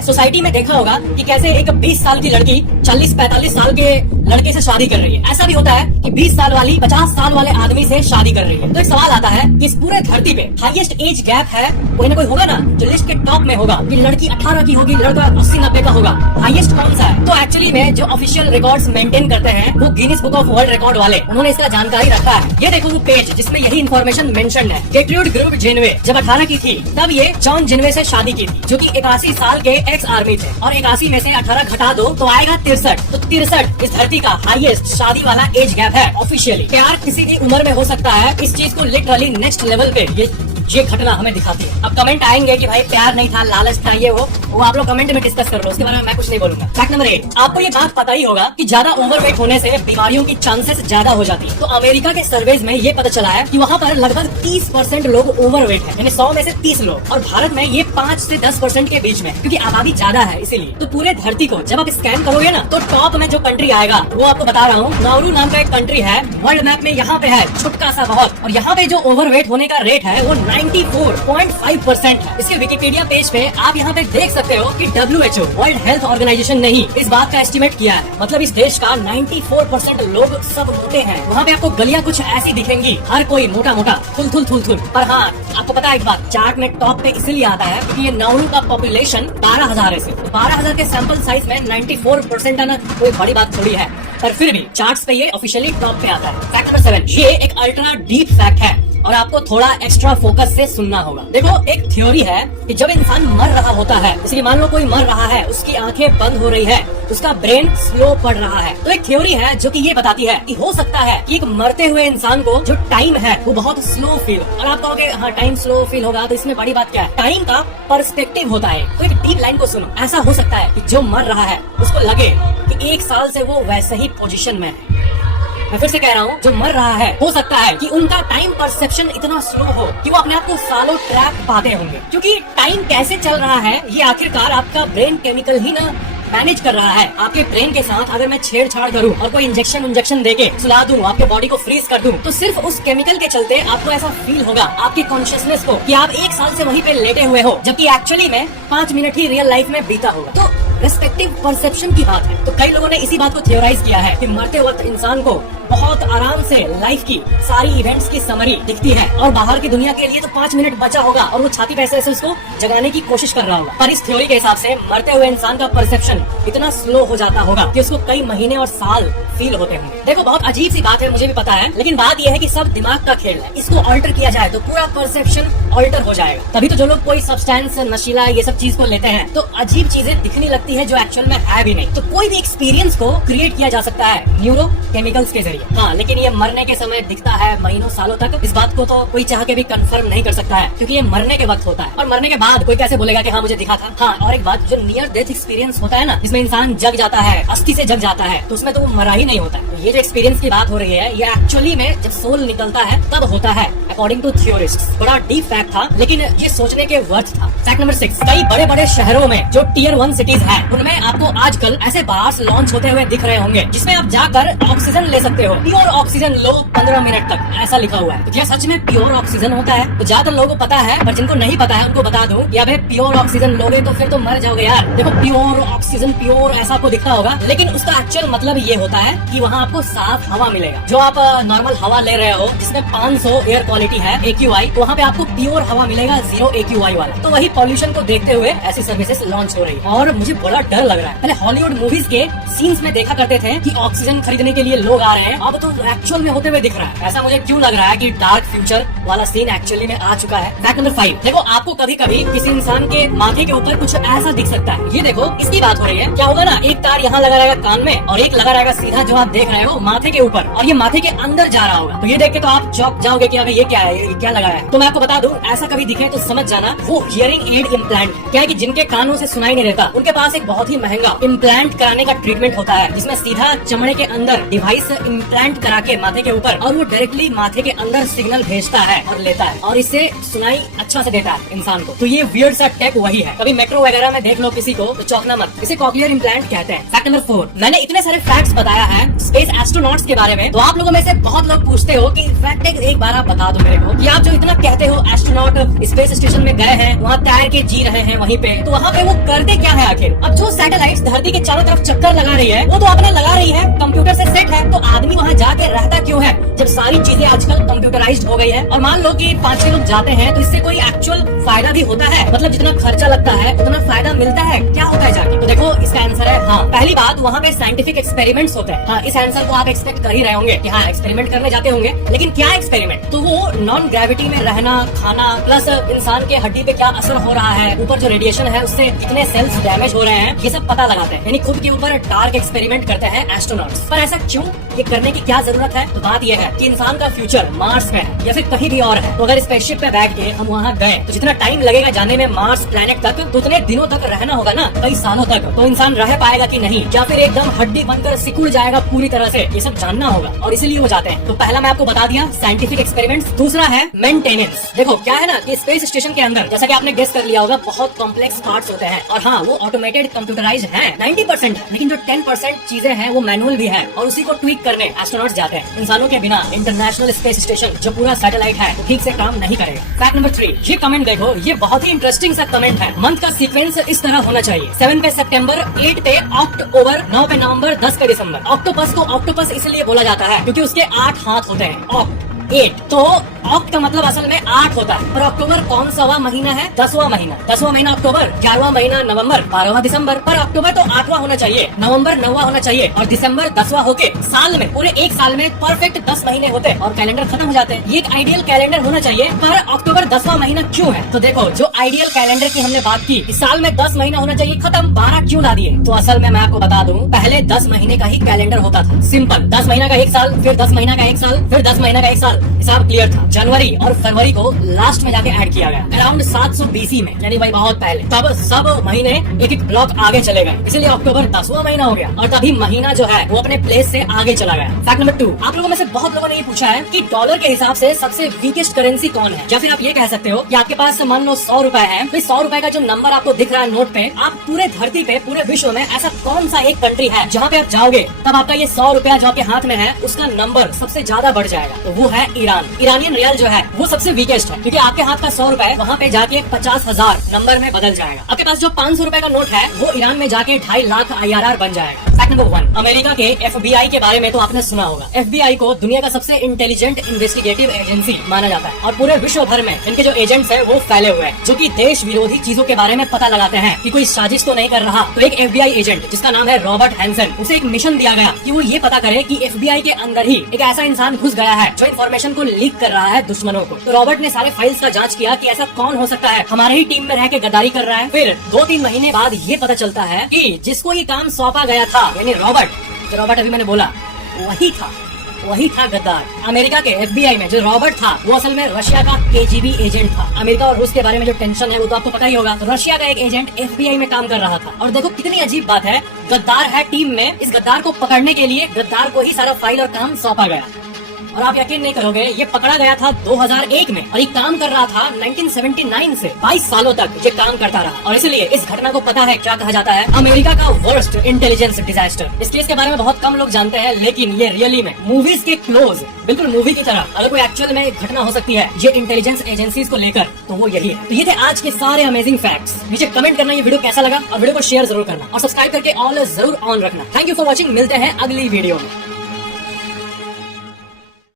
आपने सोसाइटी में देखा होगा कि कैसे एक 20 साल की लड़की 40-45 साल के लड़के से शादी कर रही है। ऐसा भी होता है कि 20 साल वाली 50 साल वाले आदमी से शादी कर रही है। तो एक सवाल आता है कि इस पूरे धरती पे हाईएस्ट एज गैप है, कोई ना कोई होगा ना जो लिस्ट के टॉप में होगा कि लड़की 18 की होगी, लड़का 80-90 का होगा। हाईएस्ट कौन सा है? तो एक्चुअली में जो ऑफिशियल रिकॉर्ड्स मेंटेन करते हैं वो Guinness book of world record वाले, उन्होंने इसका जानकारी रखा है। ये देखो वो पेज जिसमें यही इन्फॉर्मेशन मेंशन है। गेट्रूड ग्रूव जेनवे जब 18 की थी तब ये जॉन जेनवे से शादी की थी, जो कि 81 साल के एक्स आर्मी थे। और 81 में से 18 घटा दो तो आएगा 63। तो 63 इस धरती का हाईएस्ट शादी वाला एज गैप है ऑफिशियली। प्यार किसी भी उम्र में हो सकता है, इस चीज को लिटरली नेक्स्ट लेवल पे ये घटना हमें दिखाती है। अब कमेंट आएंगे कि भाई प्यार नहीं था, लालच था, ये वो आप लोग कमेंट में डिस्कस कर लो, उसके बारे में मैं कुछ नहीं बोलूंगा। फैक्ट नंबर 8, आपको ये बात पता ही होगा कि ज्यादा ओवरवेट होने से बीमारियों की चांसेस ज्यादा हो जाती है। तो अमेरिका के सर्वेज में ये पता चला है कि वहाँ पर लगभग 30% लोग ओवरवेट है, यानी 100 में से 30 लोग। और भारत में ये 5 से 10% के बीच में, क्योंकि आबादी ज्यादा है इसीलिए। तो पूरे धरती को जब आप स्कैन करोगे ना तो टॉप में जो कंट्री आएगा वो आपको बता रहा हूँ, नाउरू नाम का एक कंट्री है, वर्ल्ड मैप में यहाँ पे है, छुटका सा बहुत। और यहाँ पे जो ओवरवेट होने का रेट है वो 94.5% है। इसके विकिपीडिया पेज पे आप यहाँ पे देख सकते हो कि WHO वर्ल्ड हेल्थ ऑर्गेनाइजेशन ने ही इस बात का एस्टिमेट किया है। मतलब इस देश का 94% लोग सब मोटे हैं। वहाँ पे आपको गलियाँ कुछ ऐसी दिखेंगी, हर कोई मोटा मोटा थुल। पर हाँ, आपको पता है एक बात, चार्ट में टॉप पे इसलिए आता है क्योंकि ये नाउरू का पॉपुलेशन 12,000 है। सिर्फ 12,000 के सैंपल साइज में 94% आना कोई बड़ी बात थोड़ी है, पर फिर भी चार्ट्स पे ये ऑफिशियली टॉप पे आता है। फैक्ट नंबर 7, ये एक अल्ट्रा डीप फैक्ट है और आपको थोड़ा एक्स्ट्रा फोकस से सुनना होगा। देखो एक थ्योरी है कि जब इंसान मर रहा होता है, इसलिए मान लो कोई मर रहा है, उसकी आंखें बंद हो रही है, उसका ब्रेन स्लो पड़ रहा है। तो एक थ्योरी है जो कि ये बताती है कि हो सकता है कि एक मरते हुए इंसान को जो टाइम है वो बहुत स्लो फील हो। और आप कहोगे हाँ टाइम स्लो फील होगा तो इसमें बड़ी बात क्या है? टाइम का पर्सपेक्टिव होता है। तो एक डीप लाइन को सुनो, ऐसा हो सकता है कि जो मर रहा है उसको लगे कि 1 साल से वो वैसे ही पोजीशन में है। मैं फिर से कह रहा हूँ, जो मर रहा है हो सकता है कि उनका टाइम परसेप्शन इतना स्लो हो कि वो अपने आप को सालों ट्रैप पाते होंगे, क्योंकि टाइम कैसे चल रहा है ये आखिरकार आपका ब्रेन केमिकल ही ना मैनेज कर रहा है। आपके ब्रेन के साथ अगर मैं छेड़छाड़ करूं और कोई इंजेक्शन देके सुला दूं, आपके बॉडी को फ्रीज कर दूं, तो सिर्फ उस केमिकल के चलते आपको ऐसा फील होगा आपकी कॉन्शियसनेस को कि आप 1 साल से वहीं पे लेटे हुए हो, जबकि एक्चुअली में 5 मिनट ही रियल लाइफ में बीता होगा। तो रेस्पेक्टिव परसेप्शन की बात है। तो कई लोगों ने इसी बात को थियोराइज किया है कि मरते वक्त इंसान को बहुत आराम से लाइफ की सारी इवेंट्स की समरी दिखती है और बाहर की दुनिया के लिए तो 5 मिनट बचा होगा और वो छाती पे ऐसे उसको जगाने की कोशिश कर रहा होगा। पर इस थ्योरी के हिसाब से मरते हुए इंसान का परसेप्शन इतना स्लो हो जाता होगा कि उसको कई महीने और साल फील होते होंगे। देखो बहुत अजीब सी बात है, मुझे भी पता है, लेकिन बात यह है कि सब दिमाग का खेल है। इसको ऑल्टर किया जाए तो पूरा परसेप्शन ऑल्टर हो जाएगा। तभी तो जो लोग कोई सब्सटेंस नशीला ये सब चीज को लेते हैं तो अजीब चीजें दिखने लगती है जो एक्चुअल में है भी नहीं। तो कोई भी एक्सपीरियंस को क्रिएट किया जा सकता है न्यूरो केमिकल्स के जरिए। हाँ, लेकिन ये मरने के समय दिखता है महीनों सालों तक, इस बात को तो कोई चाह के भी कंफर्म नहीं कर सकता है, क्योंकि ये मरने के वक्त होता है। और मरने के बाद कोई कैसे बोलेगा कि हाँ मुझे दिखा था। हाँ, और एक बात, जो नियर डेथ एक्सपीरियंस होता है ना, जिसमें इंसान जग जाता है, अस्थि से जग जाता है, तो उसमें तो वो मरा ही नहीं होता है। ये जो एक्सपीरियंस की बात हो रही है ये एक्चुअली में जब सोल निकलता है तब होता है, अकॉर्डिंग टू थियोरिस्ट्स। बड़ा डीप फैक्ट था, लेकिन ये सोचने के वर्थ था। फैक्ट नंबर 6, कई बड़े बड़े शहरों में जो टियर 1 सिटीज है उनमें आपको आजकल ऐसे बार्स लॉन्च होते हुए दिख रहे होंगे जिसमें आप जाकर ऑक्सीजन ले सकते हो। प्योर ऑक्सीजन लो 15 मिनट तक, ऐसा लिखा हुआ है। तो क्या सच में प्योर ऑक्सीजन होता है? तो ज्यादातर लोगों को पता है, पर जिनको नहीं पता है उनको बता दूं कि अबे प्योर ऑक्सीजन लोगे तो फिर तो मर जाओगे यार। देखो प्योर ऑक्सीजन, प्योर ऐसा आपको दिखता होगा, लेकिन उसका एक्चुअल मतलब ये होता है कि वहाँ आपको साफ हवा मिलेगा। जो आप नॉर्मल हवा ले रहे हो जिसमें 500 एयर क्वालिटी है AQI, तो वहाँ पे आपको प्योर हवा मिलेगा 0 AQI वाला। तो वही पॉल्यूशन को देखते हुए ऐसी सर्विसेज लॉन्च हो रही है और मुझे बड़ा डर लग रहा है। पहले हॉलीवुड मूवीज के सीन्स में देखा करते थे कि ऑक्सीजन खरीदने के लिए लोग आ रहे हैं, अब तो एक्चुअल में होते हुए दिख रहा है। ऐसा मुझे क्यों लग रहा है कि डार्क फ्यूचर वाला सीन एक्चुअली में आ चुका है। फैक्ट नंबर 5, देखो आपको कभी कभी किसी इंसान के माथे के ऊपर कुछ ऐसा दिख सकता है। ये देखो इसकी बात हो रही है। क्या होगा ना, एक तार यहाँ लगा रहेगा कान में और एक लगा रहेगा सीधा जो आप देख रहे हो माथे के ऊपर, और ये माथे के अंदर जा रहा होगा। तो ये देख के तो आप चौंक जाओगे कि अबे ये क्या है, ये क्या लगाया है। तो मैं आपको बता दूं, ऐसा कभी दिखे तो समझ जाना वो हियरिंग एड इम्प्लांट। क्या है कि जिनके कानों से सुनाई नहीं देता उनके पास एक बहुत ही महंगा इम्प्लांट कराने का ट्रीटमेंट होता है, जिसमें सीधा चमड़े के अंदर डिवाइस प्लांट करा के माथे के ऊपर, और वो डायरेक्टली माथे के अंदर सिग्नल भेजता है और लेता है, और इससे सुनाई अच्छा से देता है इंसान को। तो ये वियर्ड सा टेक वही है। कभी मेट्रो वगैरह में देख लो किसी को तो चौंकना मत, इसे कॉक्लियर इम्प्लांट कहते हैं। फैक्ट नंबर 4, मैंने इतने सारे फैक्ट्स बताया है स्पेस एस्ट्रोनॉट्स के बारे में, तो आप लोगों में से बहुत लोग पूछते हो कि फैक्ट एक बार आप बता दो मेरे को कि आप जो इतना कहते हो एस्ट्रोनॉट स्पेस स्टेशन में गए हैं, वहाँ तैर के जी रहे हैं वहीं पे, तो वहाँ पे वो करते क्या है आखिर? अब जो सैटेलाइट धरती के चारों तरफ चक्कर लगा रही है वो तो अपने लगा रही है, कंप्यूटर से सेट है, तो आदमी वहाँ जाके रहता क्यों है जब सारी चीजें आजकल कंप्यूटराइज्ड हो गई है? और मान लो कि 5-6 लोग जाते हैं तो इससे कोई एक्चुअल फायदा भी होता है? मतलब जितना खर्चा लगता है उतना फायदा मिलता है? क्या होता है जाके? तो देखो इसका आंसर है हाँ। पहली बात, वहाँ पे साइंटिफिक एक्सपेरिमेंट्स होते हैं। हाँ, इस आंसर को आप एक्सपेक्ट कर ही रहे होंगे कि हाँ एक्सपेरिमेंट करने जाते होंगे, लेकिन क्या एक्सपेरिमेंट? तो वो नॉन ग्रेविटी में रहना, खाना, प्लस इंसान के हड्डी पे क्या असर हो रहा है, ऊपर जो रेडिएशन है उससे कितने सेल्स डैमेज हो रहे हैं, ये सब पता लगाते हैं। यानी खुद के ऊपर डार्क एक्सपेरिमेंट करते हैं एस्ट्रोनॉट्स। पर ऐसा क्यों? ये करने की क्या जरूरत है? तो बात यह है कि इंसान का फ्यूचर मार्स में है या फिर कहीं भी और है, तो अगर स्पेसशिप पे बैठ के हम वहाँ गए तो जितना टाइम लगेगा जाने में मार्स प्लेनेट तक, तो उतने दिनों तक रहना होगा ना, कई सालों तक। तो इंसान रह पाएगा कि नहीं, या फिर एकदम हड्डी बनकर सिकुड़ जाएगा पूरी तरह से, ये सब जानना होगा और इसीलिए वो जाते हैं। तो पहला मैं आपको बता दिया साइंटिफिक एक्सपेरिमेंट्स। दूसरा है मेंटेनेंस। देखो क्या है ना कि स्पेस स्टेशन के अंदर, जैसा कि आपने गेस कर लिया होगा, बहुत कॉम्प्लेक्स पार्ट्स होते हैं, और हाँ वो ऑटोमेटेड कंप्यूटराइज्ड है 90%, लेकिन जो 10% चीजें हैं वो मैनुअल भी है, और उसी को ट्विक करने एस्ट्रोनॉट्स जाते हैं। इंसानों के बिना इंटरनेशनल स्पेस स्टेशन जो पूरा सैटेलाइट है वो ठीक से काम नहीं करेगा। फैक्ट नंबर 3, ये कमेंट देखो, ये बहुत ही इंटरेस्टिंग सा कमेंट है। मंथ का सीक्वेंस इस तरह होना चाहिए: 7 पे सितंबर, 8 पे अक्टूबर, 9 पे नवंबर, 10 पे दिसंबर। ऑक्टोपस को ऑक्टोपस इसलिए बोला जाता है क्योंकि उसके 8 हाथ होते हैं। ऑक्ट 8, तो ऑक्ट का मतलब असल में 8 होता है। पर अक्टूबर कौन सा महीना है? 10वां महीना। 10वां महीना अक्टूबर, 11वां महीना नवंबर, 12वां दिसंबर। पर अक्टूबर तो 8वां होना चाहिए, नवंबर 9वां होना चाहिए, और दिसंबर 10वां होके साल में, पूरे एक साल में परफेक्ट 10 महीने होते हैं और कैलेंडर खत्म हो जाते हैं। ये एक आइडियल कैलेंडर होना चाहिए, पर अक्टूबर 10वां महीना क्यों है? तो देखो, जो आइडियल कैलेंडर की हमने बात की, इस साल में 10 महीना होना चाहिए, खत्म, 12 क्यों ला दिए? तो असल में मैं आपको बता दूं, पहले 10 महीने का ही कैलेंडर होता था, सिंपल। 10 महीना का एक साल, फिर 10 महीना का एक साल, फिर 10 महीना का एक साल, हिसाब क्लियर था। जनवरी और फरवरी को लास्ट में जाके ऐड किया गया, अराउंड 700 BC में, यानी भाई बहुत पहले। तब सब महीने एक एक ब्लॉक आगे चले गए, इसलिए अक्टूबर 10वां महीना हो गया, और तभी महीना जो है वो अपने प्लेस से आगे चला गया। फैक्ट नंबर 2, आप लोगों में से बहुत लोगों ने ये पूछा है कि डॉलर के हिसाब से सबसे वीकेस्ट करेंसी कौन है, या फिर आप ये कह सकते हो कि आपके पास मान लो 100 रुपए है, तो 100 रुपए का जो नंबर आपको दिख रहा है नोट पे, आप पूरे धरती पे, पूरे विश्व में ऐसा कौन सा एक कंट्री है जहाँ पे आप जाओगे तब आपका ये 100 रुपया जो आपके हाथ में है उसका नंबर सबसे ज्यादा बढ़ जाएगा? तो वो है ईरान। ईरानियन रियल जो है वो सबसे वीकेस्ट है, क्योंकि आपके हाथ का 100 रुपए वहाँ पे जाके 50,000 नंबर में बदल जाएगा। आपके पास जो 500 रुपए का नोट है वो ईरान में जाके 2.5 लाख IRR बन जाएगा। फैक्ट नंबर 1, अमेरिका के FBI के बारे में तो आपने सुना होगा। FBI को दुनिया का सबसे इंटेलिजेंट इन्वेस्टिगेटिव एजेंसी माना जाता है, और पूरे विश्व भर में इनके जो एजेंट्स है वो फैले हुए हैं, जो की देश विरोधी चीजों के बारे में पता लगाते हैं कि कोई साजिश तो नहीं कर रहा। तो एक FBI एजेंट जिसका नाम है रॉबर्ट हैंसन, उसे एक मिशन दिया गया कि वो ये पता करे कि FBI के अंदर ही एक ऐसा इंसान घुस गया है जो इन्फॉर्मेशन को लीक कर रहा है दुश्मनों को। तो रॉबर्ट ने सारे फाइल्स का जांच किया कि ऐसा कौन हो सकता है हमारे ही टीम में रह के गद्दारी कर रहा है। फिर 2-3 महीने बाद ये पता चलता है कि जिसको ये काम सौंपा गया था, यानी रॉबर्ट अभी मैंने बोला, वही था गद्दार। अमेरिका के FBI में जो रॉबर्ट था वो असल में रशिया का KGB एजेंट था। अमेरिका और रूस के बारे में जो टेंशन है वो तो आपको पता ही होगा। तो रशिया का एक एजेंट FBI में काम कर रहा था, और देखो कितनी अजीब बात है, गद्दार है टीम में, इस गद्दार को पकड़ने के लिए गद्दार को ही सारा फाइल और काम सौंपा गया। और आप यकीन नहीं करोगे, ये पकड़ा गया था 2001 में, और ये काम कर रहा था 1979 से 22 सालों तक ये काम करता रहा। और इसलिए इस घटना को पता है क्या कहा जाता है, अमेरिका का वर्स्ट इंटेलिजेंस डिजास्टर। इस केस के बारे में बहुत कम लोग जानते हैं, लेकिन ये रियली में मूवीज के क्लोज, बिल्कुल मूवी की तरह अगर कोई एक्चुअल में घटना हो सकती है ये इंटेलिजेंस एजेंसीज को लेकर, तो वो यही है। तो ये थे आज के सारे अमेजिंग फैक्ट्स। नीचे कमेंट करना ये वीडियो कैसा लगा, और वीडियो को शेयर जरूर करना, और सब्सक्राइब करके ऑल जरूर ऑन रखना। थैंक यू फॉर वॉचिंग, मिलते हैं अगली वीडियो में।